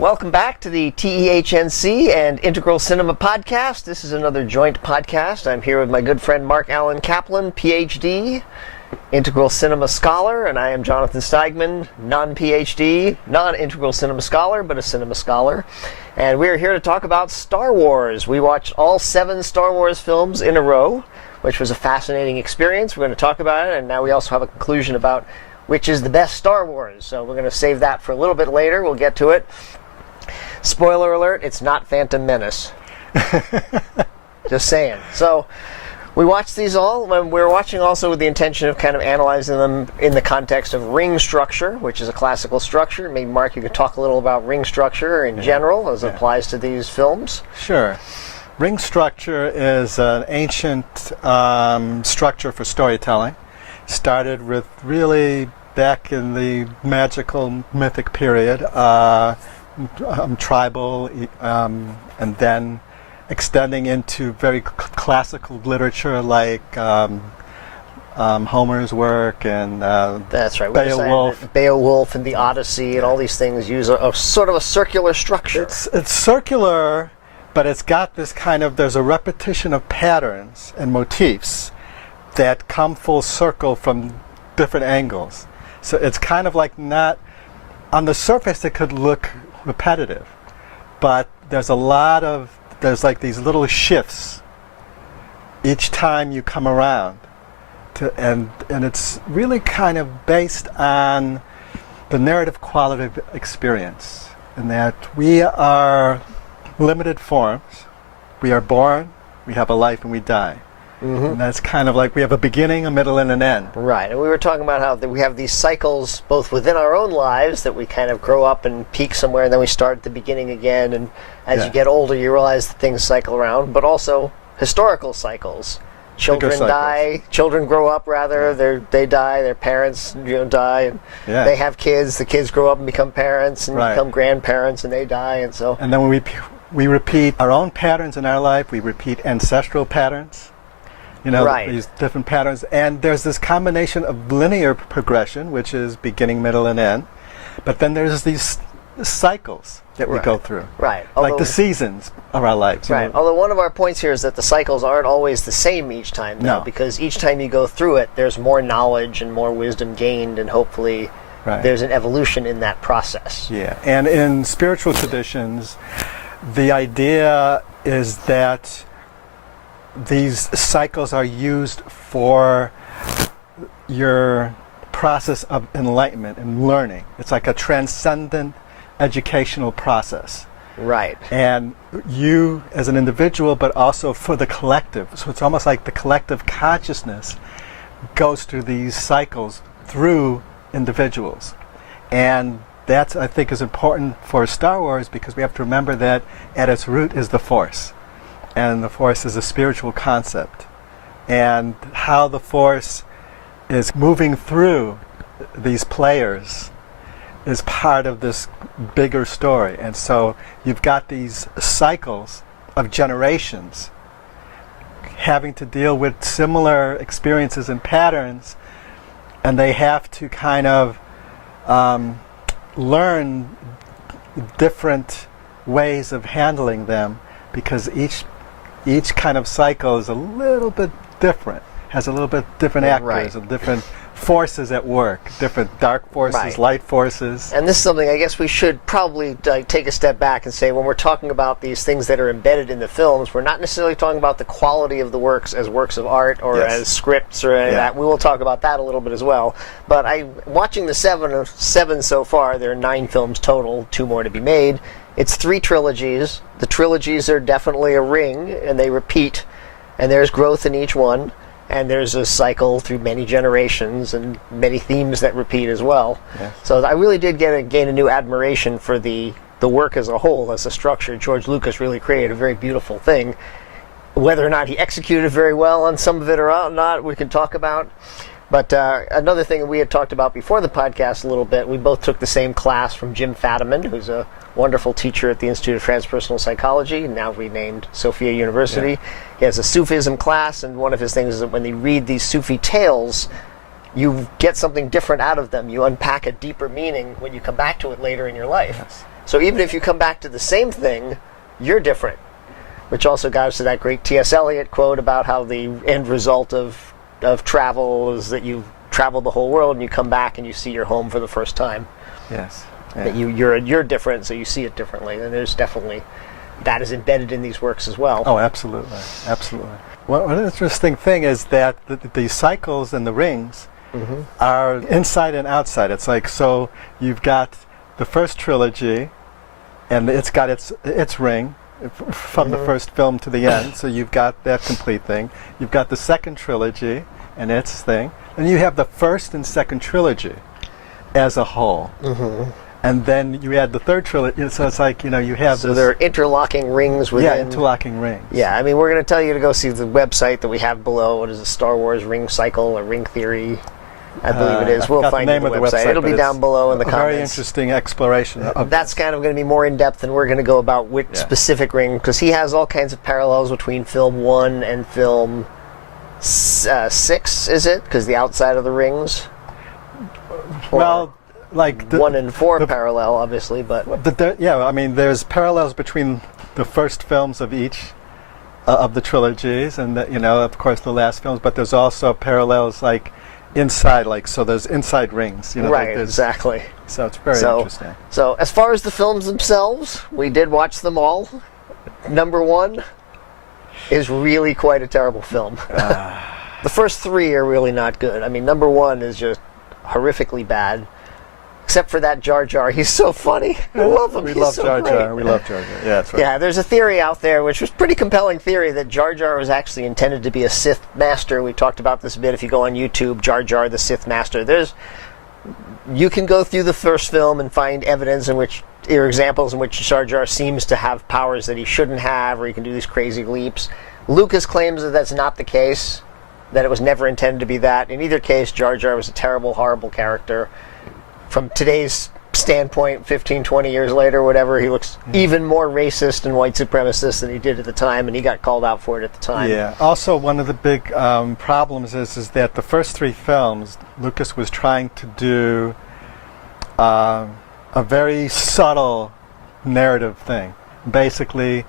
Welcome back to the TEHNC and Integral Cinema Podcast. This is another joint podcast. I'm here with my good friend Mark Allen Kaplan, PhD, Integral Cinema Scholar, and I am Jonathan Steigman, non-PhD, non-Integral Cinema Scholar, but a cinema scholar. And we're here to talk about Star Wars. We watched all 7 Star Wars films in a row, which was a fascinating experience. We're going to talk about it, and now we also have a conclusion about which is the best Star Wars. So we're going to save that for a little bit later. We'll get to it. Spoiler alert, it's not Phantom Menace. Just saying. So we watched these all, and we're watching also with the intention of kind of analyzing them in the context of ring structure, which is a classical structure. Maybe, Mark, you could talk a little about ring structure in general as it applies to these films. Sure. Ring structure is an ancient structure for storytelling. Started with really back in the magical mythic period. Tribal, and then extending into very classical literature like Homer's work and that's right. Beowulf And the Odyssey and all these things use a sort of a circular structure. It's circular, but it's got this kind of, there's a repetition of patterns and motifs that come full circle from different angles. So it's kind of like not, on the surface it could look repetitive, but there's like these little shifts each time you come around and it's really kind of based on the narrative quality of experience, in that we are limited forms. We are born, we have a life, and we die. Mm-hmm. And that's kind of like we have a beginning, a middle, and an end. Right, and we were talking about how we have these cycles both within our own lives, that we kind of grow up and peak somewhere, and then we start at the beginning again, and as you get older you realize that things cycle around, but also historical cycles. Children die, children grow up rather, they die, their parents die, and they have kids, the kids grow up and become parents and become grandparents, and they die, and so. And then when we repeat our own patterns in our life, we repeat ancestral patterns. These different patterns, and there's this combination of linear progression, which is beginning, middle, and end, but then there's these cycles that we go through, like the seasons of our lives. Right. Although one of our points here is that the cycles aren't always the same each time, though, because each time you go through it, there's more knowledge and more wisdom gained, and hopefully there's an evolution in that process. Yeah, and in spiritual traditions, the idea is that these cycles are used for your process of enlightenment and learning. It's like a transcendent educational process. Right. And you as an individual, but also for the collective. So it's almost like the collective consciousness goes through these cycles through individuals. And that, I think, is important for Star Wars, because we have to remember that at its root is the Force. And the Force is a spiritual concept. And how the Force is moving through these players is part of this bigger story. And so you've got these cycles of generations having to deal with similar experiences and patterns, and they have to kind of learn different ways of handling them, because each kind of cycle is a little bit different, has a little bit different actors and different forces at work, different dark forces, light forces. And this is something I guess we should probably take a step back and say, when we're talking about these things that are embedded in the films, we're not necessarily talking about the quality of the works as works of art or as scripts or any of that. We will talk about that a little bit as well. But watching the seven so far, there are 9 films total, 2 more to be made. It's 3 trilogies. The trilogies are definitely a ring, and they repeat, and there's growth in each one, and there's a cycle through many generations and many themes that repeat as well. Yes. So I really did gain a new admiration for the work as a whole, as a structure. George Lucas really created a very beautiful thing. Whether or not he executed very well on some of it or not, we can talk about. But another thing that we had talked about before the podcast a little bit, we both took the same class from Jim Fadiman, who's a wonderful teacher at the Institute of Transpersonal Psychology, now renamed Sophia University. He has a Sufism class, and one of his things is that when they read these Sufi tales, you get something different out of them. You unpack a deeper meaning when you come back to it later in your life. Yes. So even if you come back to the same thing, you're different. Which also got us to that great T.S. Eliot quote about how the end result of travel is that you travel the whole world and you come back and you see your home for the first time. Yes. Yeah. That you're different, so you see it differently. And there's definitely that is embedded in these works as well. Oh, absolutely, absolutely. Well, one interesting thing is that the cycles and the rings are inside and outside. It's like, so you've got the first trilogy, and it's got its ring from the first film to the end, so you've got that complete thing. You've got the second trilogy and its thing, and you have the first and second trilogy as a whole. And then you add the third trilogy, so it's like, you have so there are interlocking rings within. Yeah, interlocking rings. Yeah, I mean, we're going to tell you to go see the website that we have below. What is it, Star Wars Ring Cycle or Ring Theory? I believe it is. We'll find the name of the website. It'll be down below in the comments. Very interesting exploration of that's kind of going to be more in depth, and we're going to go about which specific ring, because he has all kinds of parallels between film 1 and film 6, is it? Because the outside of the rings. Well, like 1 and 4 parallel, obviously, but I mean, there's parallels between the first films of each of the trilogies, and of course, the last films. But there's also parallels like inside, so there's inside rings, right? Exactly. So it's very interesting. So as far as the films themselves, we did watch them all. Number 1 is really quite a terrible film. The first 3 are really not good. I mean, number 1 is just horrifically bad. Except for that Jar Jar. He's so funny. I love him. We love Jar Jar. We love Jar Jar. Yeah, that's right. Yeah, there's a theory out there, which was a pretty compelling theory, that Jar Jar was actually intended to be a Sith master. We talked about this a bit. If you go on YouTube, Jar Jar the Sith Master. You can go through the first film and find evidence or examples in which Jar Jar seems to have powers that he shouldn't have, or he can do these crazy leaps. Lucas claims that that's not the case, that it was never intended to be that. In either case, Jar Jar was a terrible, horrible character. From today's standpoint, 15, 20 years later, whatever, he looks even more racist and white supremacist than he did at the time, and he got called out for it at the time. Yeah. Also, one of the big problems is that the first 3 films, Lucas was trying to do a very subtle narrative thing. Basically,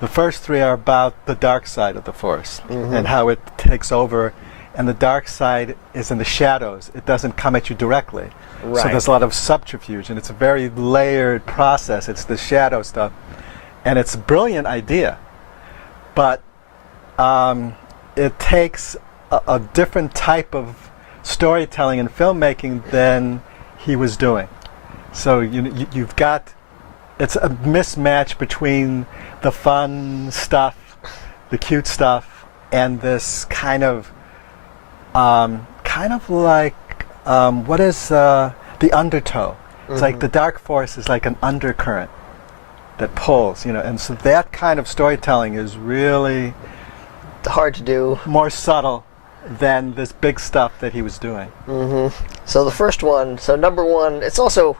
the first 3 are about the dark side of the Force and how it takes over, and the dark side is in the shadows. It doesn't come at you directly. Right. So there's a lot of subterfuge, and it's a very layered process. It's the shadow stuff, and it's a brilliant idea, but it takes a different type of storytelling and filmmaking than he was doing. So you've got, it's a mismatch between the fun stuff, the cute stuff, and this kind of like what is the undertow? It's like the dark force is like an undercurrent that pulls, and so that kind of storytelling is really hard to do. More subtle than this big stuff that he was doing. So the first one, number 1, it's also,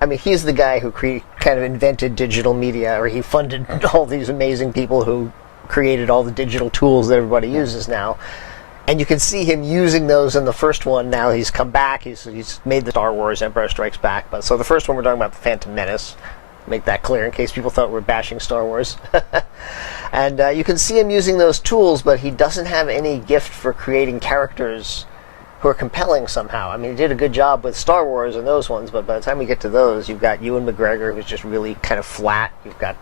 I mean, he's the guy who kind of invented digital media, or he funded all these amazing people who created all the digital tools that everybody uses now. And you can see him using those in the first one. Now he's come back. He's made the Star Wars Empire Strikes Back. But so the first one, we're talking about the Phantom Menace. Make that clear in case people thought we were bashing Star Wars. And you can see him using those tools, but he doesn't have any gift for creating characters who are compelling somehow. I mean, he did a good job with Star Wars and those ones, but by the time we get to those, you've got Ewan McGregor, who's just really kind of flat. You've got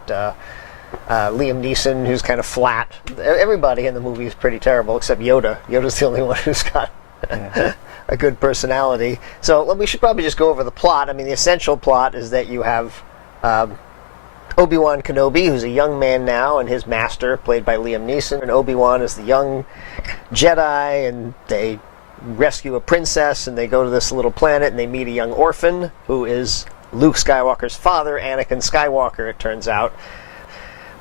Liam Neeson, who's kind of flat. Everybody in the movie is pretty terrible, except Yoda. Yoda's the only one who's got a good personality. So we should probably just go over the plot. I mean, the essential plot is that you have Obi-Wan Kenobi, who's a young man now, and his master, played by Liam Neeson. And Obi-Wan is the young Jedi, and they rescue a princess, and they go to this little planet, and they meet a young orphan, who is Luke Skywalker's father, Anakin Skywalker, it turns out.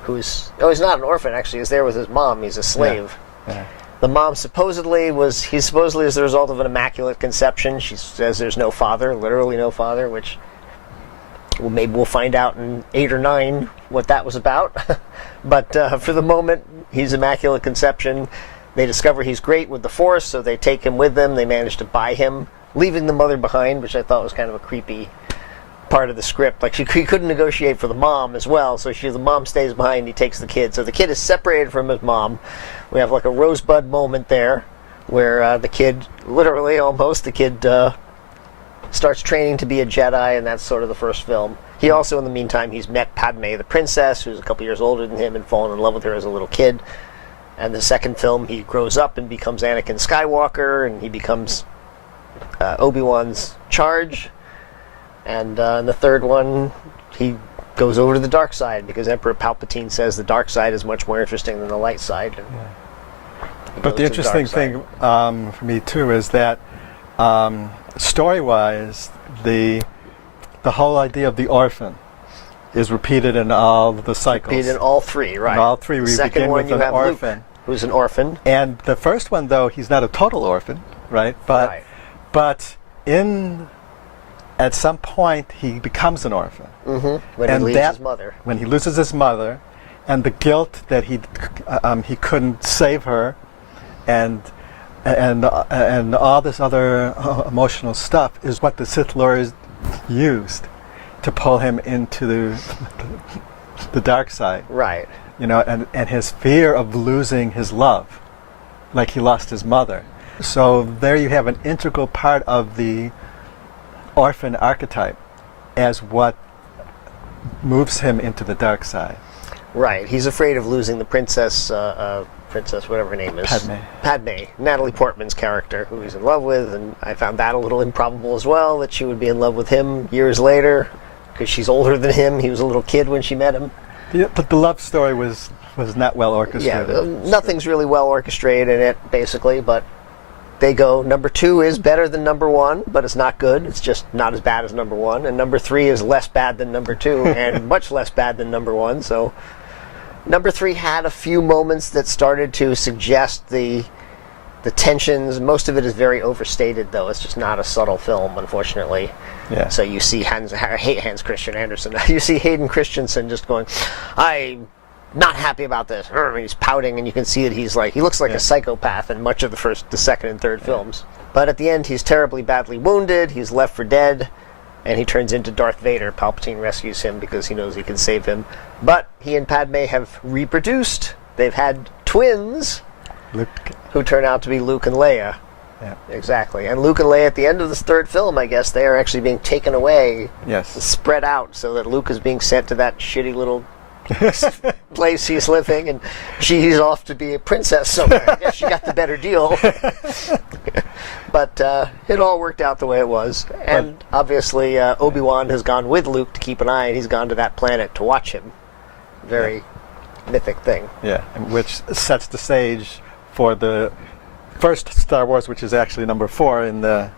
He's not an orphan, actually. He's there with his mom. He's a slave. Yeah. The mom supposedly is the result of an immaculate conception. She says there's no father, literally no father, which maybe we'll find out in 8 or 9 what that was about. But for the moment, he's immaculate conception. They discover he's great with the Force, so they take him with them. They manage to buy him, leaving the mother behind, which I thought was kind of a creepy part of the script. Like he couldn't negotiate for the mom as well, so the mom stays behind. He takes the kid, so the kid is separated from his mom. We have like a rosebud moment there, where the kid, literally almost, the kid starts training to be a Jedi, and that's sort of the first film. He also, in the meantime, he's met Padme, the princess, who's a couple years older than him, and fallen in love with her as a little kid. And the second film, he grows up and becomes Anakin Skywalker, and he becomes Obi-Wan's charge. And in the third one, he goes over to the dark side because Emperor Palpatine says the dark side is much more interesting than the light side. But the interesting thing for me too is that story-wise, the whole idea of the orphan is repeated in all the cycles. Repeated in all three, right? In all three, we begin with an orphan. Luke, who's an orphan. And the first one, though, he's not a total orphan, right? But at some point, he becomes an orphan. When he loses his mother. When he loses his mother, and the guilt that he couldn't save her, and all this other emotional stuff is what the Sith Lords used to pull him into the dark side. Right. You know, and his fear of losing his love, like he lost his mother. So there you have an integral part of the orphan archetype as what moves him into the dark side. Right. He's afraid of losing the princess, whatever her name is. Padme. Natalie Portman's character, who he's in love with, and I found that a little improbable as well, that she would be in love with him years later, because she's older than him. He was a little kid when she met him. Yeah, but the love story was not well orchestrated. Yeah, nothing's really well orchestrated in it, basically, but they go, number 2 is better than number 1, but it's not good. It's just not as bad as number 1. And number 3 is less bad than number 2, and much less bad than number 1. So number 3 had a few moments that started to suggest the tensions. Most of it is very overstated, though. It's just not a subtle film, unfortunately. Yeah. So you see I hate Hans Christian Andersen. You see Hayden Christensen just going, I'm not happy about this. He's pouting, and you can see that he looks like a psychopath in much of the second and third films. But at the end, he's terribly badly wounded. He's left for dead, and he turns into Darth Vader. Palpatine rescues him because he knows he can save him. But he and Padme have reproduced. They've had twins, Luke, who turn out to be Luke and Leia. Yeah. Exactly. And Luke and Leia, at the end of this third film, I guess, they are actually being taken away, spread out, so that Luke is being sent to that shitty little place he's living, and she's off to be a princess somewhere. I guess she got the better deal. But it all worked out the way it was. And obviously, Obi-Wan has gone with Luke to keep an eye, and he's gone to that planet to watch him. Very mythic thing. Yeah, which sets the stage for the first Star Wars, which is actually number 4 in the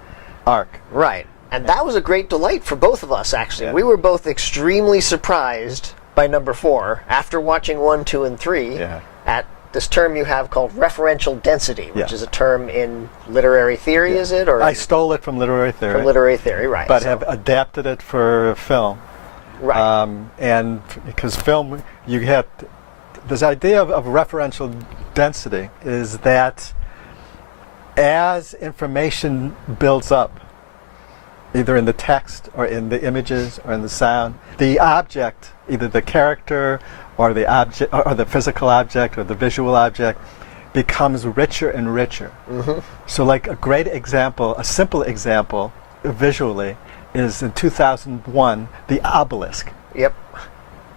arc. Right. And that was a great delight for both of us, actually. Yeah. We were both extremely surprised by number 4 after watching 1, 2, and 3 at this term you have called referential density, which is a term in literary theory, is it? Or I stole it from literary theory. From literary theory, right. But have adapted it for film. Right. And because film, you have this idea of referential density is that as information builds up, either in the text or in the images or in the sound, the object, either the character or the object or the physical object or the visual object, becomes richer and richer. So like a great example, a simple example visually, is in 2001, the obelisk. Yep.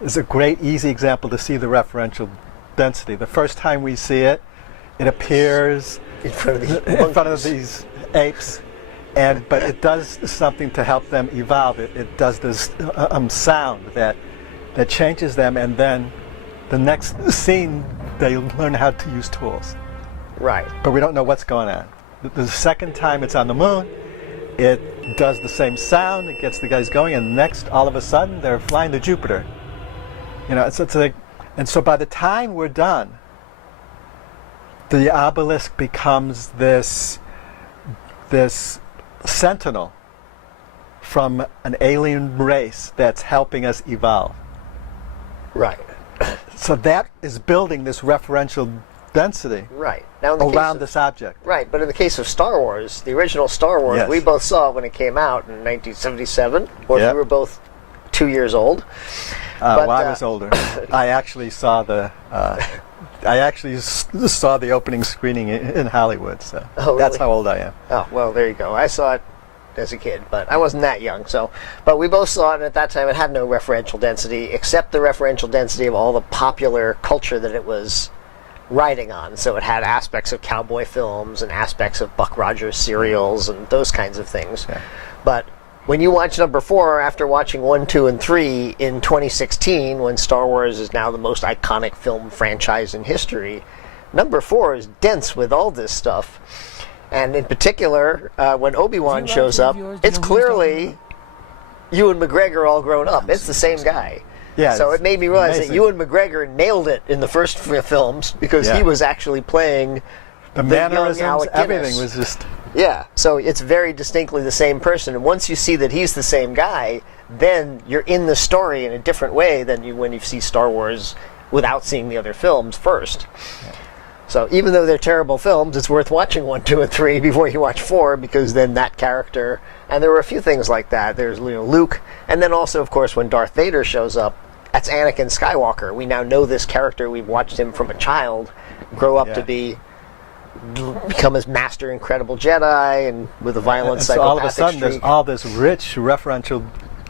Is a great easy example to see the referential density. The first time we see it, it appears in front of these apes, but it does something to help them evolve. It does this sound that changes them, and then the next scene they learn how to use tools. Right. But we don't know what's going on. The second time it's on the moon, it does the same sound, it gets the guys going, and next, all of a sudden, they're flying to Jupiter. You know, it's like, and so by the time we're done, the obelisk becomes this sentinel from an alien race that's helping us evolve. Right. So that is building this referential density Right. Now, in the around case this object. right, but in the case of Star Wars, the original Star Wars, Yes. we both saw it when it came out in 1977, or Yep. we were both 2 years old. Well, I was older. I actually saw the. Saw the opening screening in Hollywood, so Oh, that's really? how old I am. Oh, well, there you go. I saw it as a kid, but I wasn't that young. So, but we both saw it, and at that time it had no referential density, except the referential density of all the popular culture that it was riding on. So it had aspects of cowboy films and aspects of Buck Rogers serials and those kinds of things. Yeah. But when you watch number 4 after watching 1, 2, and 3 in 2016, when Star Wars is now the most iconic film franchise in history, number 4 is dense with all this stuff. And in particular, when Obi-Wan shows up, it's clearly Ewan McGregor all grown up. It's the same guy. Yeah, So it's it made me realize amazing. that Ewan McGregor nailed it in the first films because he Yeah. was actually playing The young mannerisms, Alec everything Guinness. was just. Yeah, so it's very distinctly the same person. And once you see that he's the same guy, then you're in the story in a different way than when you see Star Wars without seeing the other films first. So even though they're terrible films, it's worth watching 1, 2, and 3 before you watch 4, because then that character, and there were a few things like that. There's Luke, and then also, of course, when Darth Vader shows up, that's Anakin Skywalker. We now know this character. We've watched him from a child grow up to become his master, incredible Jedi, and with a violent And so psychopathic all of a sudden, streak there's all this rich referential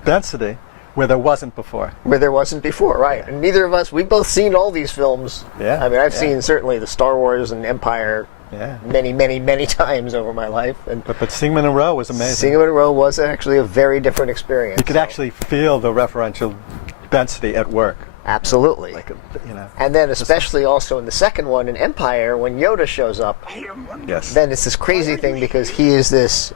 density where there wasn't before. where there wasn't before, right? And neither of us, we've both seen all these films. Yeah, I mean, I've yeah. seen certainly the Star Wars and Empire Yeah. many, many, many times over my life. And But seeing them in a row was amazing. seeing them in a row was actually a very different experience. You could actually feel the referential density at work. Absolutely. You know. And then especially also in the second one, in Empire, when Yoda shows up, Yes. then it's this crazy thing because he is this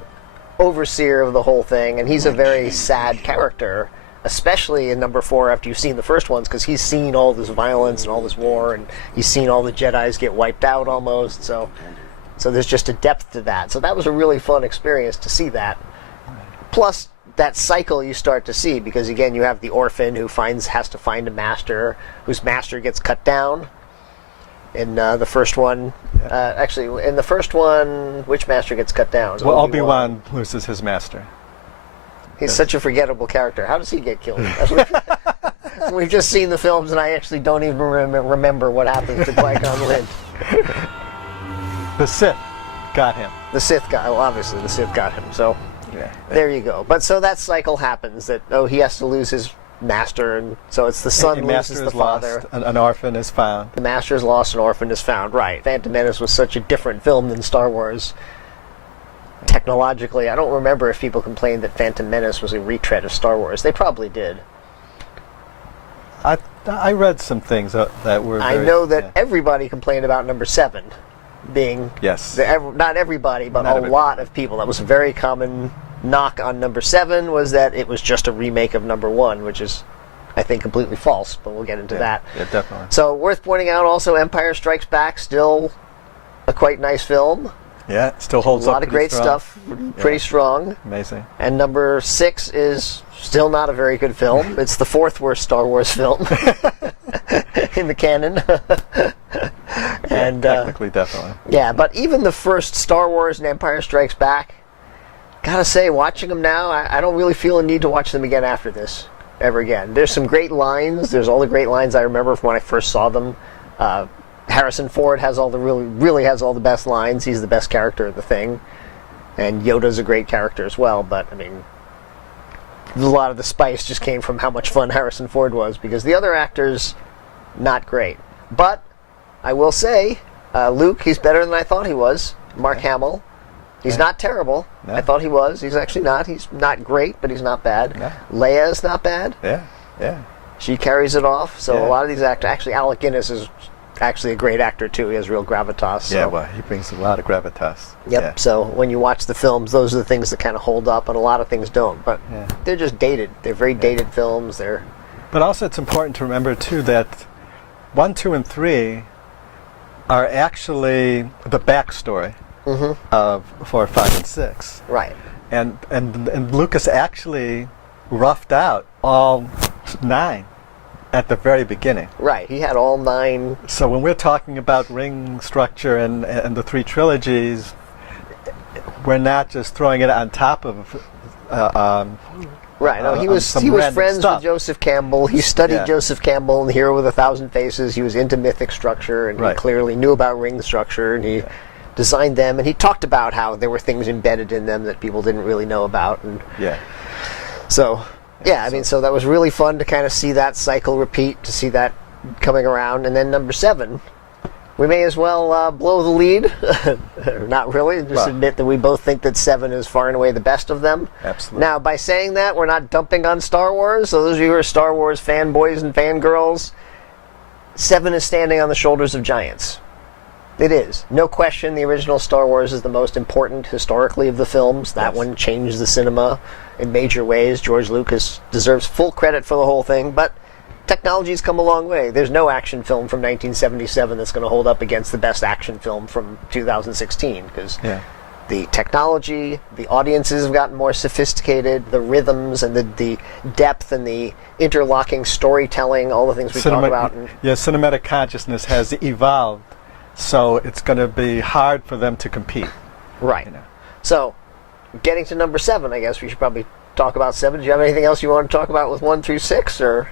overseer of the whole thing, and he's a very sad character, especially in number 4 after you've seen the first ones, because he's seen all this violence and all this war, and he's seen all the Jedis get wiped out almost, so there's just a depth to that. So that was a really fun experience to see that. Plus, that cycle you start to see, because again, you have the orphan who has to find a master, whose master gets cut down. In the first one, actually, in the first one, which master gets cut down? Is it Well, Obi-Wan loses his master. He's such a forgettable character. How does he get killed? We've just seen the films, and I actually don't even remember what happens to Qui-Gon Jinn. The Sith got him. The Sith guy. Well, obviously, the Sith got him. So Yeah. there you go. But so that cycle happens. That he has to lose his master, and so it's the son A loses master the is father. lost. An orphan is found. The master is lost, an orphan is found. Right. Phantom Menace was such a different film than Star Wars. Technologically, I don't remember if people complained that Phantom Menace was a retread of Star Wars. They probably did. I read some things that were. I very, know that yeah. everybody complained about number 7 being Yes. not everybody, but Not a everybody. lot of people. That was a very common knock on number 7, was that it was just a remake of number 1, which is, I think, completely false. But we'll get into that. Yeah, definitely. So worth pointing out also, Empire Strikes Back, still a quite nice film. Yeah, it still holds A up. lot of pretty great strong. stuff, pretty Yeah. strong. Amazing. And number 6 is still not a very good film. It's the 4th worst Star Wars film in the canon. And Technically, definitely. yeah, but even the first Star Wars and Empire Strikes Back, gotta say, watching them now, I don't really feel a need to watch them again after this, ever again. There's some great lines. There's all the great lines I remember from when I first saw them. Harrison Ford has all the really has all the best lines. He's the best character of the thing. And Yoda's a great character as well, but I mean, a lot of the spice just came from how much fun Harrison Ford was, because the other actors, not great. But I will say, Luke, he's better than I thought he was. Mark Hamill, he's not terrible. No. I thought he was. He's actually not. He's not great, but he's not bad. No. Leia's not bad. Yeah. Yeah. She carries it off. So Yeah. a lot of these actors, actually Alec Guinness is actually a great actor too. He has real gravitas. So. Yeah. Well, he brings a lot of gravitas. Yep. Yeah. So when you watch the films, those are the things that kind of hold up, and a lot of things don't. But Yeah. they're just dated. They're very dated films. They're But also, it's important to remember too that 1, 2, and 3 are actually the backstory of 4, 5, and 6. right. And Lucas actually roughed out all 9. at the very beginning. Right. He had all 9. So when we're talking about ring structure and the 3 trilogies, we're not just throwing it on top of right. No, he was friends with Joseph Campbell. He studied Joseph Campbell in The Hero with a Thousand Faces. He was into mythic structure, and he clearly knew about ring structure, and he designed them, and he talked about how there were things embedded in them that people didn't really know about. And so, I mean, so that was really fun to kind of see that cycle repeat, to see that coming around. And then number 7, we may as well blow the lead. Not really, just admit that we both think that 7 is far and away the best of them. Absolutely. Now, by saying that, we're not dumping on Star Wars. So those of you who are Star Wars fanboys and fangirls, 7 is standing on the shoulders of giants. It is. No question, the original Star Wars is the most important historically of the films. That one changed the cinema in major ways. George Lucas deserves full credit for the whole thing, but technology's come a long way. There's no action film from 1977 that's going to hold up against the best action film from 2016, because the technology, the audiences have gotten more sophisticated, the rhythms and the depth and the interlocking storytelling, all the things we talk about. Cinematic consciousness has evolved. So it's going to be hard for them to compete. Right. You know. So, getting to number 7, I guess we should probably talk about 7. Do you have anything else you want to talk about with 1 through 6, or?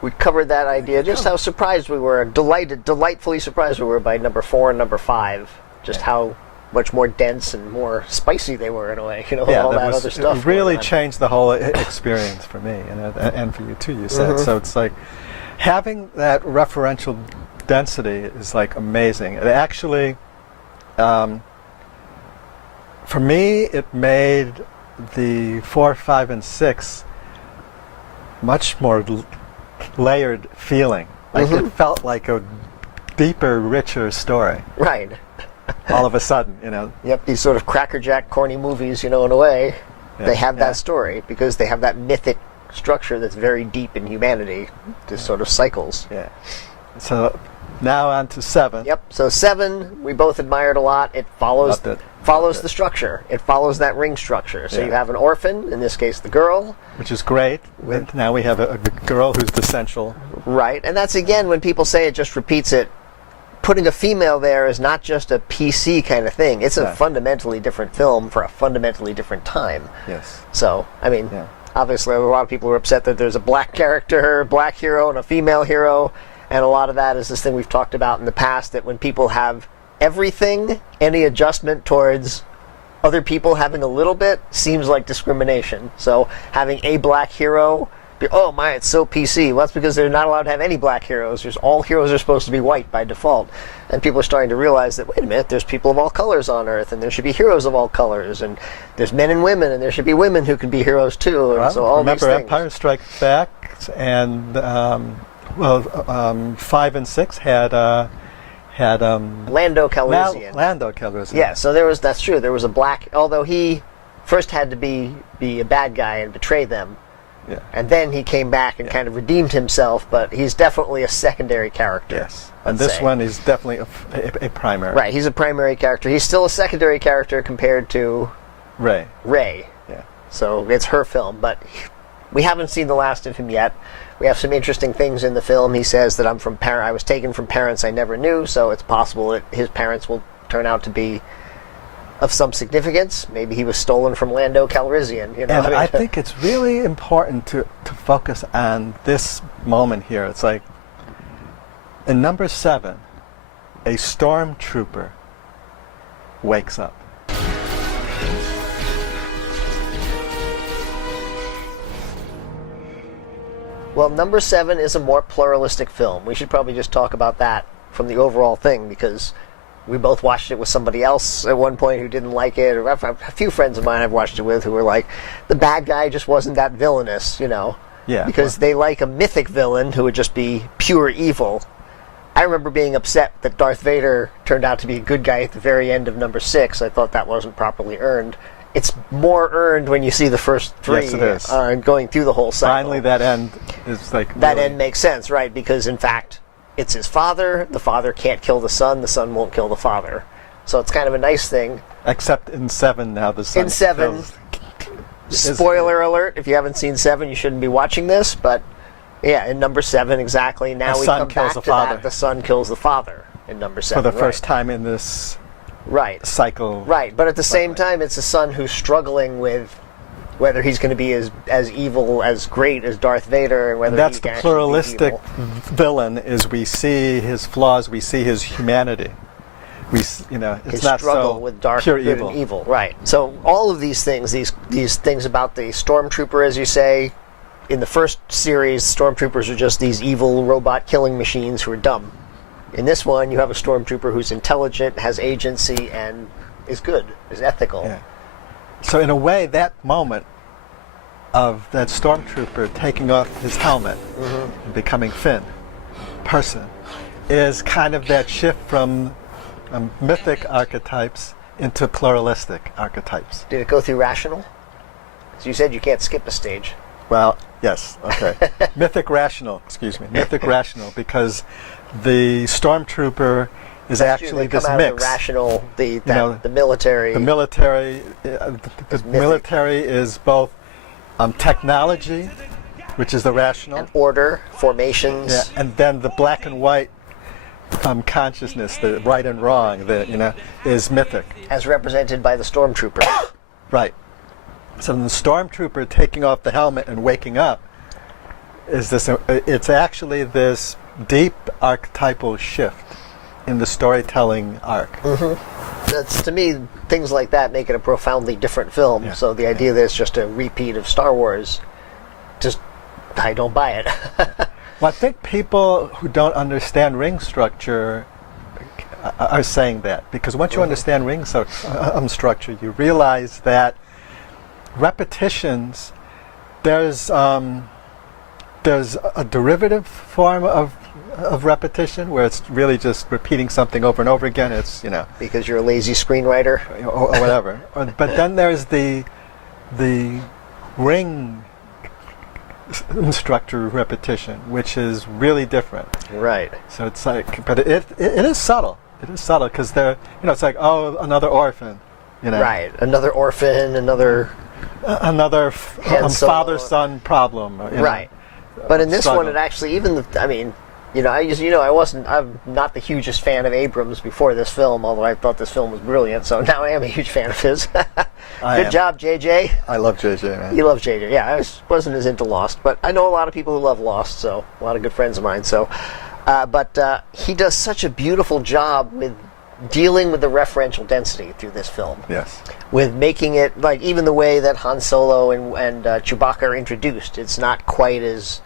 We covered that idea. Just how surprised we were, delightfully surprised we were by number 4 and number 5. Just how much more dense and more spicy they were in a way. You know, all that other stuff. It really changed the whole experience for me, and for you too. You said so. It's like having that referential density is like amazing. It actually, for me, it made the 4, 5, and 6 much more layered feeling. Like it felt like a deeper, richer story. Right. All of a sudden, you know. Yep. These sort of crackerjack, corny movies, you know, in a way, they have that story because they have that mythic structure that's very deep in humanity. This sort of cycles. Yeah. So. Now on to 7. Yep. So 7, we both admired a lot. It follows the structure. It follows that ring structure. So you have an orphan, in this case the girl. Which is great. Now we have a girl who's the central. Right. And that's, again, when people say it just repeats it, putting a female there is not just a PC kind of thing. It's a fundamentally different film for a fundamentally different time. Yes. So, I mean, obviously a lot of people are upset that there's a black character, black hero, and a female hero. And a lot of that is this thing we've talked about in the past, that when people have everything, any adjustment towards other people having a little bit seems like discrimination. So having a black hero, oh my, it's so PC. Well, that's because they're not allowed to have any black heroes. All heroes are supposed to be white by default. And people are starting to realize that, wait a minute, there's people of all colors on Earth, and there should be heroes of all colors, and there's men and women, and there should be women who can be heroes too. And so all remember these things. Empire Strikes Back and 5 and 6 had Lando Calrissian. Lando Calrissian. Yeah, so that's true. There was a black, although he first had to be a bad guy and betray them. Yeah. And then he came back and kind of redeemed himself, but he's definitely a secondary character. Yes. And this one is definitely a primary. Right, he's a primary character. He's still a secondary character compared to Rey. Yeah. So it's her film, but we haven't seen the last of him yet. We have some interesting things in the film. He says that I was taken from parents I never knew, so it's possible that his parents will turn out to be of some significance. Maybe he was stolen from Lando Calrissian. You know? And I think it's really important to focus on this moment here. It's like, in number 7, a stormtrooper wakes up. Well, number 7 is a more pluralistic film. We should probably just talk about that from the overall thing, because we both watched it with somebody else at one point who didn't like it. Or a few friends of mine I've watched it with who were like, the bad guy just wasn't that villainous, you know? Yeah. Because they like a mythic villain who would just be pure evil. I remember being upset that Darth Vader turned out to be a good guy at the very end of number 6. I thought that wasn't properly earned. It's more earned when you see the first 3 yes, it is. Going through the whole cycle. Finally, that end is like... That end makes sense, right? Because, in fact, it's his father. The father can't kill the son won't kill the father. So it's kind of a nice thing. Except in 7 now, the son in 7, Spoiler alert, if you haven't seen 7, you shouldn't be watching this, but yeah, in number 7, exactly. Now we come back to that. The son kills the father in number 7. For the first time in this cycle. Right, but at the same time, it's a son who's struggling with whether he's going to be as evil, as great as Darth Vader, and whether that's he the can pluralistic be evil. villain. Is we see his flaws, we see his humanity. It's his not struggle so with dark, pure good, evil. and evil. Right. So all of these things, these things about the stormtrooper, as you say, in the first series, stormtroopers are just these evil robot killing machines who are dumb. In this one, you have a stormtrooper who's intelligent, has agency, and is good, is ethical. Yeah. So in a way, that moment of that stormtrooper taking off his helmet and becoming Finn, person, is kind of that shift from mythic archetypes into pluralistic archetypes. Did it go through rational? So you said you can't skip a stage. Well, yes, okay. Mythic rational, because the stormtrooper is actually this mix. The rational, the military. The military is both technology, which is the rational, and order, formations, and then the black and white consciousness, the right and wrong, is mythic, as represented by the stormtrooper. Right. So the stormtrooper taking off the helmet and waking up is this. It's actually this deep archetypal shift in the storytelling arc. That's, to me, things like that make it a profoundly different film. Yeah. So the idea that it's just a repeat of Star Wars, I don't buy it. Well, I think people who don't understand ring structure are saying that, because once you understand ring structure, you realize that repetitions, there's a derivative form of repetition where it's really just repeating something over and over again. It's because you're a lazy screenwriter or whatever. But then there's the ring structure repetition, which is really different. Right. So it's like, but it is subtle. It is subtle because they're it's like, oh, another orphan. Right. Another orphan. Another father-son problem. Right. But in this struggle. one, it actually I'm not the hugest fan of Abrams before this film, although I thought this film was brilliant, so now I am a huge fan of his. Good job, JJ. I love JJ, man. You love JJ. Yeah, I wasn't as into Lost, but I know a lot of people who love Lost, so a lot of good friends of mine. So, but he does such a beautiful job with dealing with the referential density through this film. Yes. With making it, like, even the way that Han Solo and Chewbacca are introduced, it's not quite as...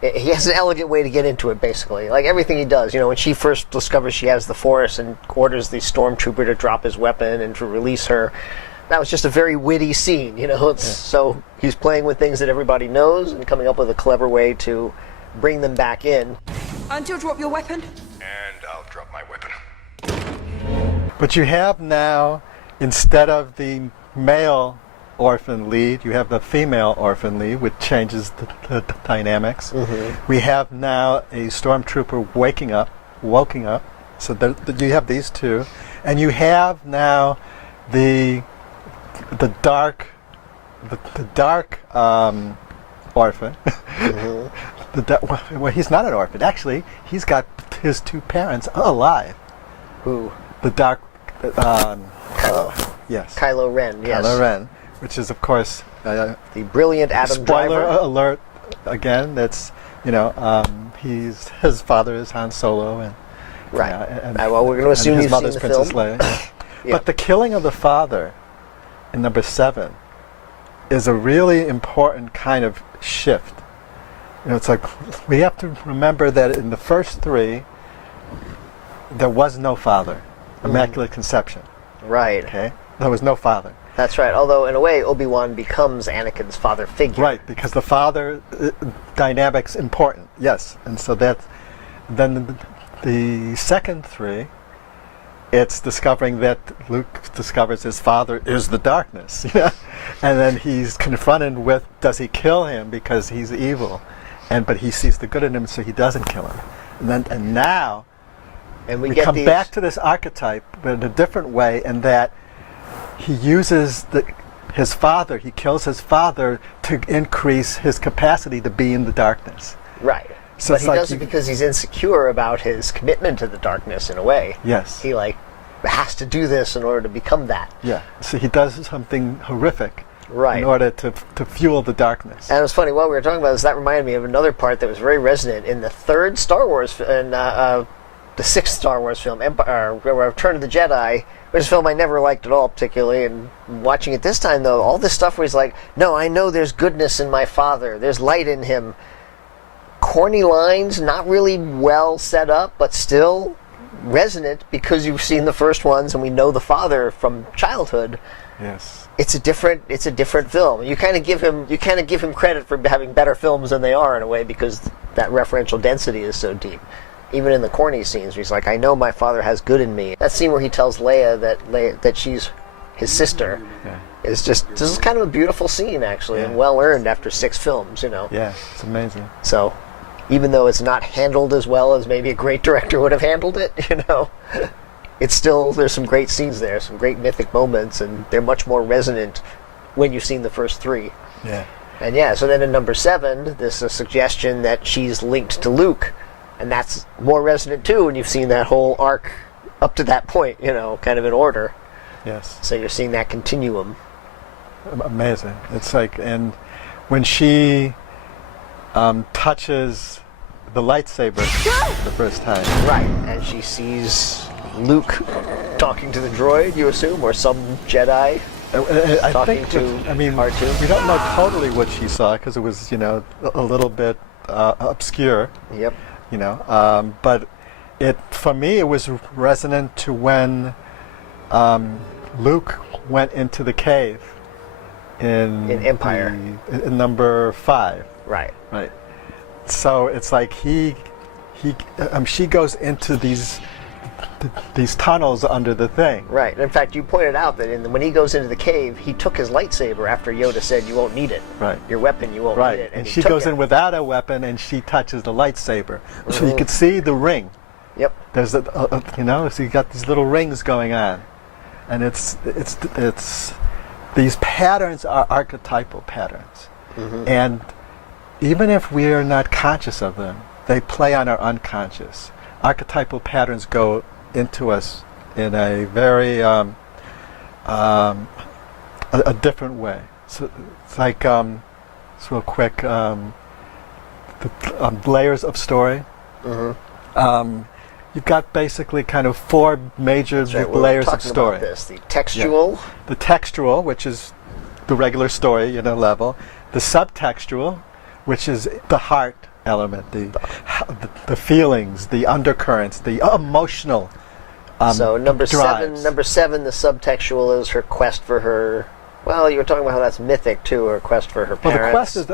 He has an elegant way to get into it, basically. Like everything he does. When she first discovers she has the Force and orders the stormtrooper to drop his weapon and to release her, that was just a very witty scene. So he's playing with things that everybody knows and coming up with a clever way to bring them back in. And you'll drop your weapon? And I'll drop my weapon. But you have now, instead of the male orphan lead, you have the female orphan lead, which changes the dynamics. We have now a stormtrooper woken up. So you have these two, and you have now the dark orphan. Well, he's not an orphan. Actually, he's got his two parents alive. Who? The dark. Yes. Kylo Ren. Yes. Kylo Ren, which is, of course, the brilliant Adam Spoiler Driver. alert! Again, that's his father is Han Solo, and right. Well, we're going to assume his you've mother's seen the Princess film. Leia. But the killing of the father in number 7 is a really important kind of shift. It's like we have to remember that in the first 3, there was no father. Immaculate Conception. Right. Okay. There was no father. That's right. Although, in a way, Obi-Wan becomes Anakin's father figure. Right, because the father dynamic's important. Yes, and so that's then the second 3. It's discovering that Luke discovers his father is the darkness, and then he's confronted with, does he kill him because he's evil, but he sees the good in him, so he doesn't kill him, and now. And we come back to this archetype, but in a different way, in that he uses his father. He kills his father to increase his capacity to be in the darkness. Right. So but he does it because he's insecure about his commitment to the darkness in a way. Yes. He has to do this in order to become that. Yeah. So he does something horrific. Right. In order to fuel the darkness. And it was funny, while we were talking about this, that reminded me of another part that was very resonant in the third Star Wars, and the sixth Star Wars film, Return of the Jedi, which is a film I never liked at all particularly, and watching it this time, though, all this stuff where he's like, no, I know there's goodness in my father, there's light in him. Corny lines, not really well set up, but still resonant because you've seen the first ones and we know the father from childhood. Yes. It's a different film. You kind of give him credit for having better films than they are in a way because that referential density is so deep. Even in the corny scenes, where he's like, "I know my father has good in me." That scene where he tells Leia that she's his sister is just this is kind of a beautiful scene actually, and well earned after 6 films. Yeah, it's amazing. So, even though it's not handled as well as maybe a great director would have handled it, it's still, there's some great scenes there, some great mythic moments, and they're much more resonant when you've seen the first 3. Yeah. And so then in number 7, there's a suggestion that she's linked to Luke, and that's more resonant too when you've seen that whole arc up to that point, kind of in order. Yes. So you're seeing that continuum. Amazing. It's like, and when she touches the lightsaber the first time. Right, and she sees Luke talking to the droid, you assume, or some Jedi I talking think to we don't know totally what she saw because it was, a little bit obscure. Yep. But for me, it was resonant to when Luke went into the cave in Empire. In number 5. Right. Right. So it's like she goes into these tunnels under the thing. Right. In fact, you pointed out that when he goes into the cave, he took his lightsaber after Yoda said, "You won't need it. Right. Your weapon, you won't need it." And she goes in without a weapon, and she touches the lightsaber, so you could see the ring. Yep. There's so you got these little rings going on, and it's these patterns are archetypal patterns, and even if we are not conscious of them, they play on our unconscious. Archetypal patterns go into us in a very a different way. So it's like it's real quick. The layers of story. You've got basically kind of 4 major layers of story. About this. The textual. The textual, which is the regular story, level. The subtextual, which is the heart element, the feelings, the undercurrents, the emotional. So number drives. 7, the subtextual is her quest for her. Well, you were talking about how that's mythic too, her quest for her parents. Well, the quest is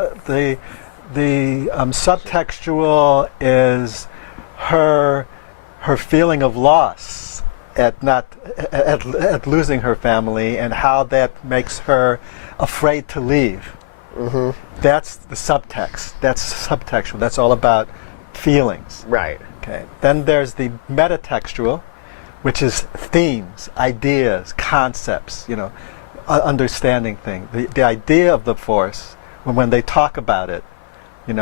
the subtextual is her feeling of loss at losing her family and how that makes her afraid to leave. That's the subtext. That's subtextual. That's all about feelings. Right. Okay. Then there's the metatextual, which is themes, ideas, concepts. Understanding things. The idea of the Force, when they talk about it, in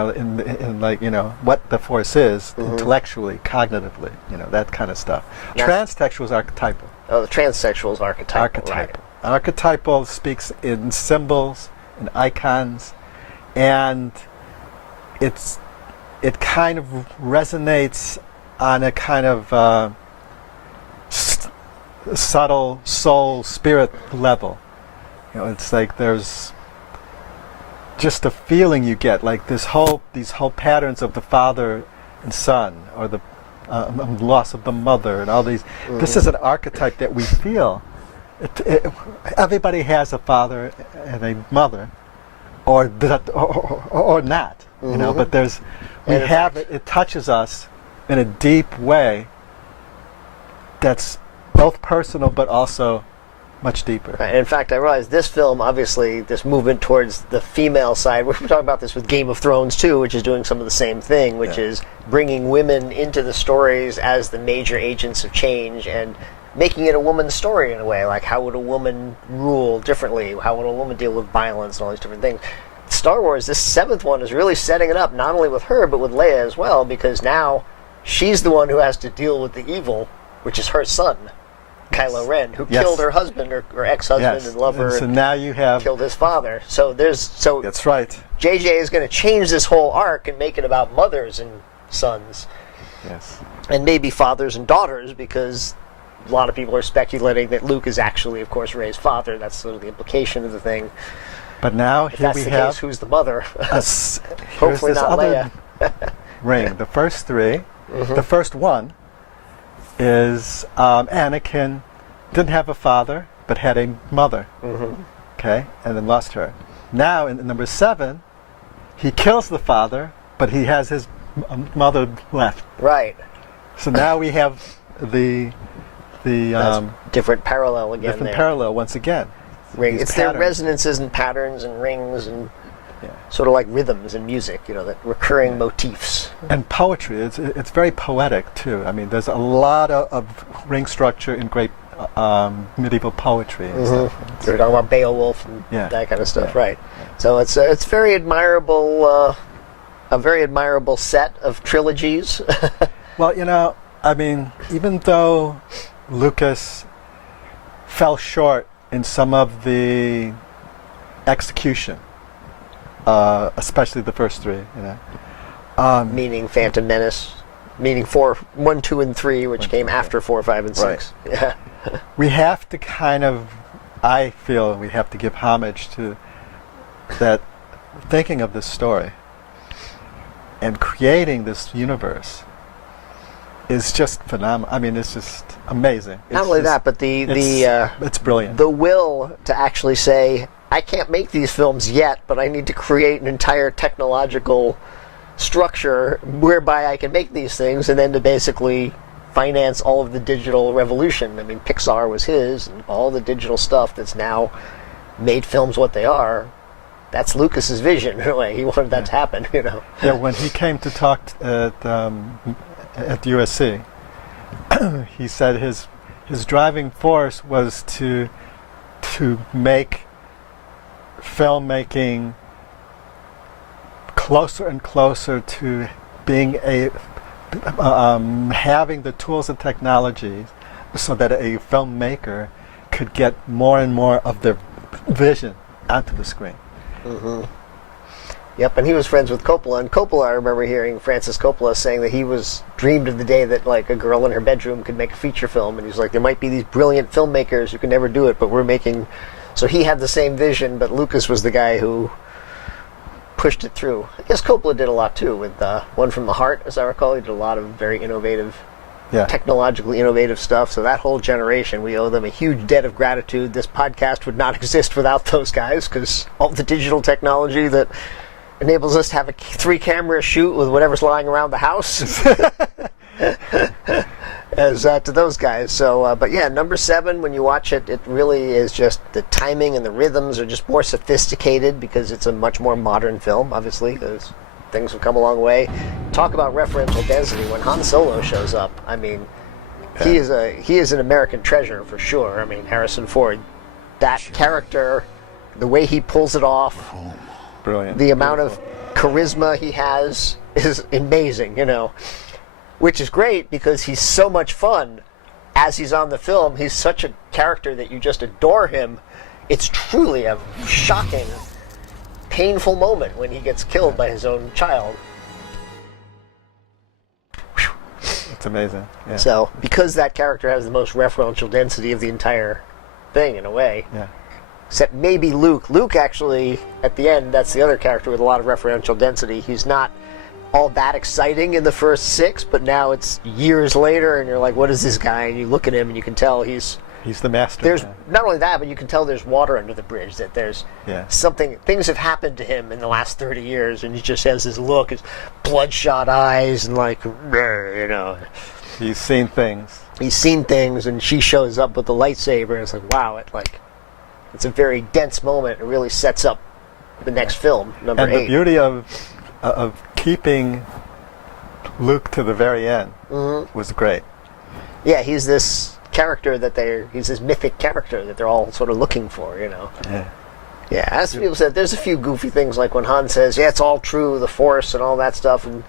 what the Force is intellectually, cognitively, that kind of stuff. Transtextual is archetypal. Oh, the transsexual is archetypal. Right. Archetypal speaks in symbols and icons, and it kind of resonates on a kind of subtle soul spirit level. It's like there's just a feeling you get, like these whole patterns of the father and son, or the loss of the mother, and all these. This is an archetype that we feel. Everybody has a father and a mother, or not, But it touches us in a deep way. That's both personal, but also much deeper. Right. In fact, I realized this film, obviously, this movement towards the female side. We're talking about this with Game of Thrones too, which is doing some of the same thing, which is bringing women into the stories as the major agents of change and making it a woman's story in a way. Like, how would a woman rule differently? How would a woman deal with violence and all these different things? Star Wars, this 7th one, is really setting it up not only with her, but with Leia as well, because now she's the one who has to deal with the evil, which is her son, Kylo Ren, who killed her husband or ex-husband and lover. And so now you have killed his father. So that's right. JJ is going to change this whole arc and make it about mothers and sons. Yes. And maybe fathers and daughters, because a lot of people are speculating that Luke is actually, of course, Rey's father. That's sort of the implication of the thing. But now If here that's we the have case, who's the mother? here's Hopefully this not other Leia. ring. The first three. The first one is Anakin didn't have a father, but had a mother. Okay, and then lost her. Now in number 7, he kills the father, but he has his mother left. Right. So now we have the That's different parallel again. different there. parallel once again. Ring. These It's their patterns. resonances and patterns and rings and Yeah. sort of like rhythms in music, that recurring motifs. And poetry, it's very poetic too. I mean, there's a lot of ring structure in great medieval poetry. And stuff. You're talking about Beowulf and Yeah. that kind of stuff, Yeah. right? So it's very admirable, a very admirable set of trilogies. Well, I mean, even though Lucas fell short in some of the execution, especially the first 3, Meaning Phantom Menace, meaning 1, 2, and 3, which came after 4, 5, and 6. Yeah. we have to I feel we have to give homage to that, thinking of this story and creating this universe is just phenomenal. I mean, it's just amazing. Not only that, but it's brilliant. the will to actually say, I can't make these films yet, but I need to create an entire technological structure whereby I can make these things, and then to basically finance all of the digital revolution. I mean, Pixar was his, and all the digital stuff that's now made films what they are. That's Lucas's vision in a way. He wanted that to happen, Yeah, when he came to talk at USC, he said his driving force was to make filmmaking closer and closer to being having the tools and technologies so that a filmmaker could get more and more of their vision onto the screen. Yep, and he was friends with Coppola, and Coppola, I remember hearing Francis Coppola saying that he dreamed of the day that like a girl in her bedroom could make a feature film, and he's like, there might be these brilliant filmmakers who can never do it, but we're making. So he had the same vision, but Lucas was the guy who pushed it through. I guess Coppola did a lot too with One from the Heart, as I recall. He did a lot of very innovative, technologically innovative stuff. So that whole generation, we owe them a huge debt of gratitude. This podcast would not exist without those guys, because all the digital technology that enables us to have a 3-camera shoot with whatever's lying around the house as to those guys. So, but yeah, number 7, when you watch it, it really is just the timing and the rhythms are just more sophisticated because it's a much more modern film, obviously, because things have come a long way. Talk about referential density. When Han Solo shows up, I mean, he is an American treasure for sure. I mean, Harrison Ford, that character, the way he pulls it off, Brilliant. the amount of charisma he has is amazing, which is great because he's so much fun as he's on the film. He's such a character that you just adore him. It's truly a shocking, painful moment when he gets killed by his own child. It's amazing. Yeah. So, because that character has the most referential density of the entire thing, in a way. Yeah. Except maybe Luke. Luke actually, at the end, that's the other character with a lot of referential density. He's not all that exciting in the first 6, but now it's years later, and you're like, what is this guy? And you look at him, and you can tell he's the master. There's not only that, but you can tell there's water under the bridge, that there's things have happened to him in the last 30 years, and he just has this look, his bloodshot eyes, and like, He's seen things. He's seen things, and she shows up with the lightsaber, and it's like, wow, it's a very dense moment. It really sets up the next film, number 8. And the beauty of keeping Luke to the very end was great. Yeah, he's this character he's this mythic character that they're all sort of looking for, you know. Yeah. Yeah, as people said, there's a few goofy things like when Han says, "Yeah, it's all true, the Force and all that stuff," and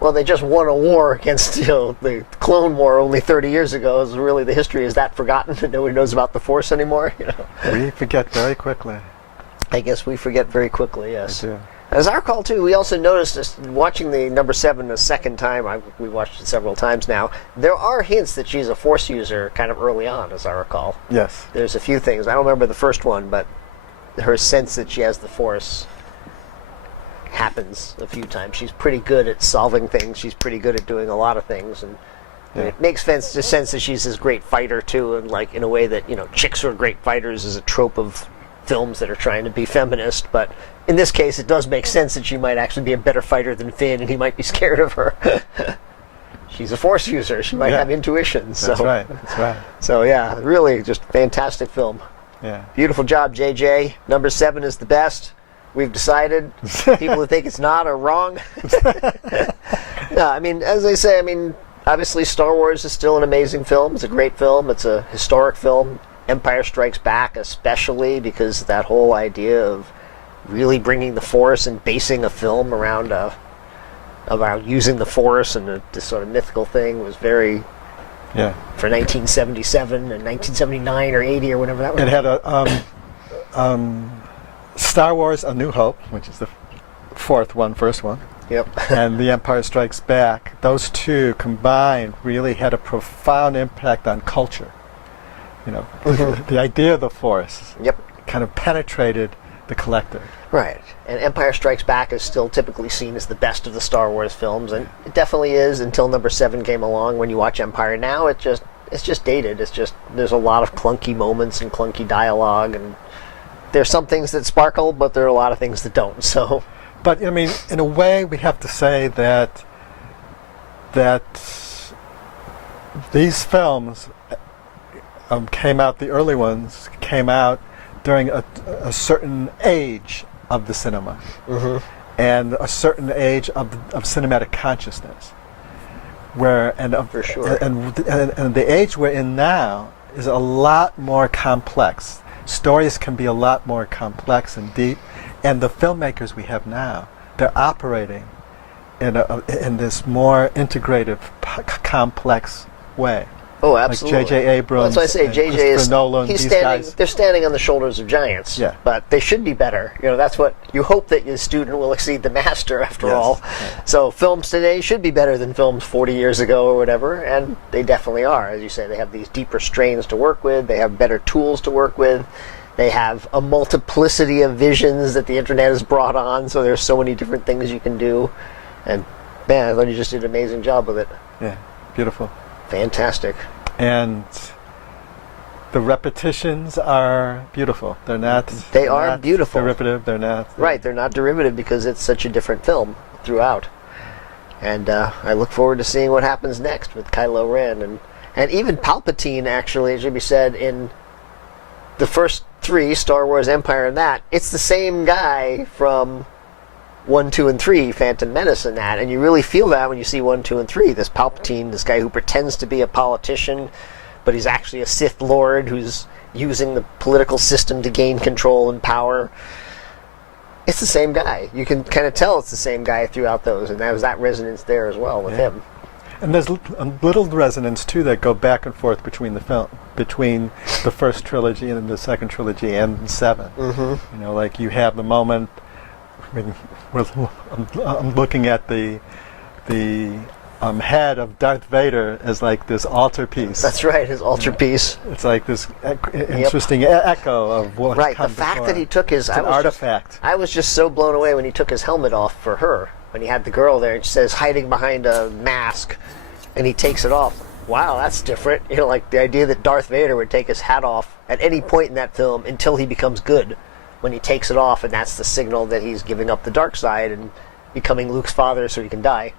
well, they just won a war against the Clone War only 30 years ago. So really, the history is that forgotten and nobody knows about the Force anymore. You know, We forget very quickly. I guess we forget very quickly. Yes. I do. As I recall, too, we also noticed, watching the number 7 a second time, we watched it several times now, there are hints that she's a Force user kind of early on, as I recall. Yes. There's a few things. I don't remember the first one, but her sense that she has the Force happens a few times. She's pretty good at solving things. She's pretty good at doing a lot of things. And it makes sense that she's this great fighter, too, and like in a way that, you know, chicks who are great fighters is a trope of films that are trying to be feminist, but in this case it does make sense that she might actually be a better fighter than Finn and he might be scared of her. She's a Force user. She might have intuition. That's right. That's right. So yeah, really just fantastic film. Yeah. Beautiful job, JJ. Number 7 is the best. We've decided. People who think it's not are wrong. No, I mean, as I say, I mean, obviously Star Wars is still an amazing film. It's a great film. It's a historic film. Empire Strikes Back especially, because that whole idea of really bringing the Force and basing a film around about using the Force and this sort of mythical thing was very for 1977 and 1979 or 80 or whatever that was. It had a Star Wars A New Hope, which is the first one. Yep. And The Empire Strikes Back. Those two combined really had a profound impact on culture. You know, the idea of the Force kind of penetrated the collective. Right. And Empire Strikes Back is still typically seen as the best of the Star Wars films, and it definitely is until number 7 came along. When you watch Empire now, it's just dated. It's just, there's a lot of clunky moments and clunky dialogue, and there's some things that sparkle, but there are a lot of things that don't. So, but I mean, in a way, we have to say that these films came out. The early ones came out during a certain age of the cinema, and a certain age of cinematic consciousness, for sure. And the age we're in now is a lot more complex. Stories can be a lot more complex and deep, and the filmmakers we have now, they're operating in this more integrative, complex way. Oh, absolutely. Like J.J. Abrams, that's why I say J.J. is Nolan, he's these standing. guys. They're standing on the shoulders of giants. Yeah. But they should be better. You know, that's what you hope, that your student will exceed the master. After all, so films today should be better than films 40 years ago or whatever, and they definitely are. As you say, they have these deeper strains to work with. They have better tools to work with. They have a multiplicity of visions that the internet has brought on. So there's so many different things you can do, and man, I thought you just did an amazing job with it. Yeah, beautiful. Fantastic. And the repetitions are beautiful. They're not. They are beautiful. Derivative. They're not. Right. They're not derivative because it's such a different film throughout. And I look forward to seeing what happens next with Kylo Ren and even Palpatine. Actually, as Jimmy said, in the first 3, Star Wars, Empire, and that, it's the same guy from 1, 2, and 3, Phantom Menace, and that, and you really feel that when you see 1, 2, and 3. This Palpatine, this guy who pretends to be a politician, but he's actually a Sith Lord who's using the political system to gain control and power. It's the same guy. You can kind of tell it's the same guy throughout those, and there was that resonance there as well with him. And there's little resonance too that go back and forth between the first trilogy and the second trilogy and 7. You know, like you have the moment. I mean, I'm looking at the head of Darth Vader as like this altarpiece. That's right, his altarpiece. It's like this interesting echo of what's right. come The fact before. that he took his artifact. I was just so blown away when he took his helmet off for her. When he had the girl there, and she says hiding behind a mask, and he takes it off. Wow, that's different. You know, like the idea that Darth Vader would take his hat off at any point in that film until he becomes good. When he takes it off, and that's the signal that he's giving up the dark side and becoming Luke's father so he can die.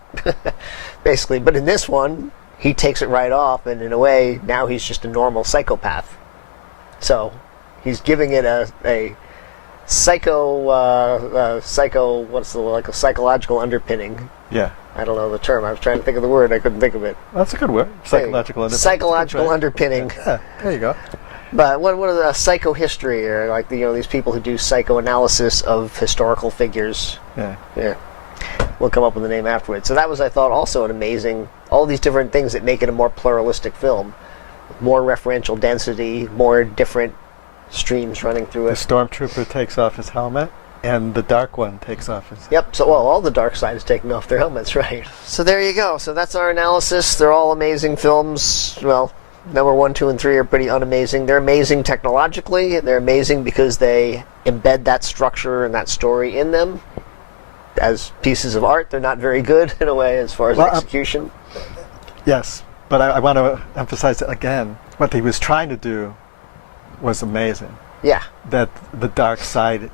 Basically. But in this one, he takes it right off, and in a way, now he's just a normal psychopath. So, he's giving it a psychological underpinning. Yeah. I don't know the term. I was trying to think of the word. I couldn't think of it. That's a good word. Psychological underpinning. Psychological underpinning. Yeah, there you go. But what are the psychohistory, or like these people who do psychoanalysis of historical figures? Yeah. We'll come up with the name afterwards. So that was, I thought, also an amazing. All these different things that make it a more pluralistic film, more referential density, more different streams running through The it. stormtrooper takes off his helmet, and the dark one takes off his. Yep. So all the dark side is taking off their helmets, right? So there you go. So that's our analysis. They're all amazing films. Well, number 1, 2, and 3 are pretty unamazing. They're amazing technologically. They're amazing because they embed that structure and that story in them. As pieces of art, they're not very good in a way as far as execution. Yes, but I want to emphasize that again. What he was trying to do was amazing. Yeah. That the dark side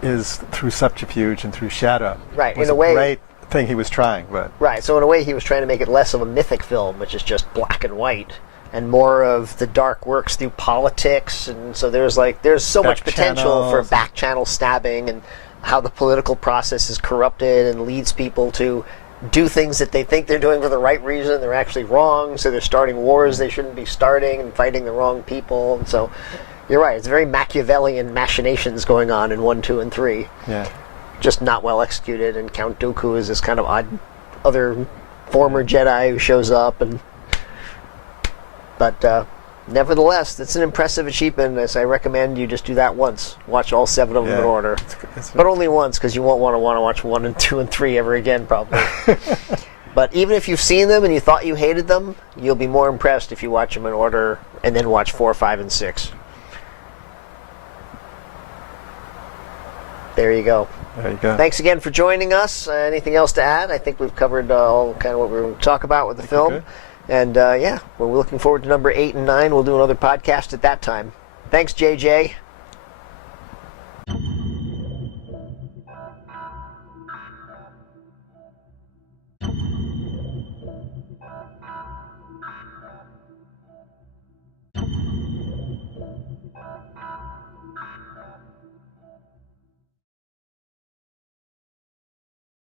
is through subterfuge and through shadow. Right. Was In a way, great thing he was trying, but right. So in a way, he was trying to make it less of a mythic film, which is just black and white, and more of the dark works through politics. And so there's so much potential for back channel stabbing and how the political process is corrupted and leads people to do things that they think they're doing for the right reason. They're actually wrong. So they're starting wars they shouldn't be starting and fighting the wrong people. And so you're right. It's very Machiavellian machinations going on in 1, 2, and 3. yeah. Just not well executed, and Count Dooku is this kind of odd other former Jedi who shows up, but nevertheless, it's an impressive achievement. As I recommend you just do that once. Watch all 7 of them in order, but only once, because you won't want to watch 1 and 2 and 3 ever again, probably. But even if you've seen them and you thought you hated them, you'll be more impressed if you watch them in order and then watch 4, 5, and 6. There you go. There you go. Thanks again for joining us. Anything else to add? I think we've covered all kind of what we were going to talk about with the film. And we're looking forward to number 8 and 9. We'll do another podcast at that time. Thanks, JJ.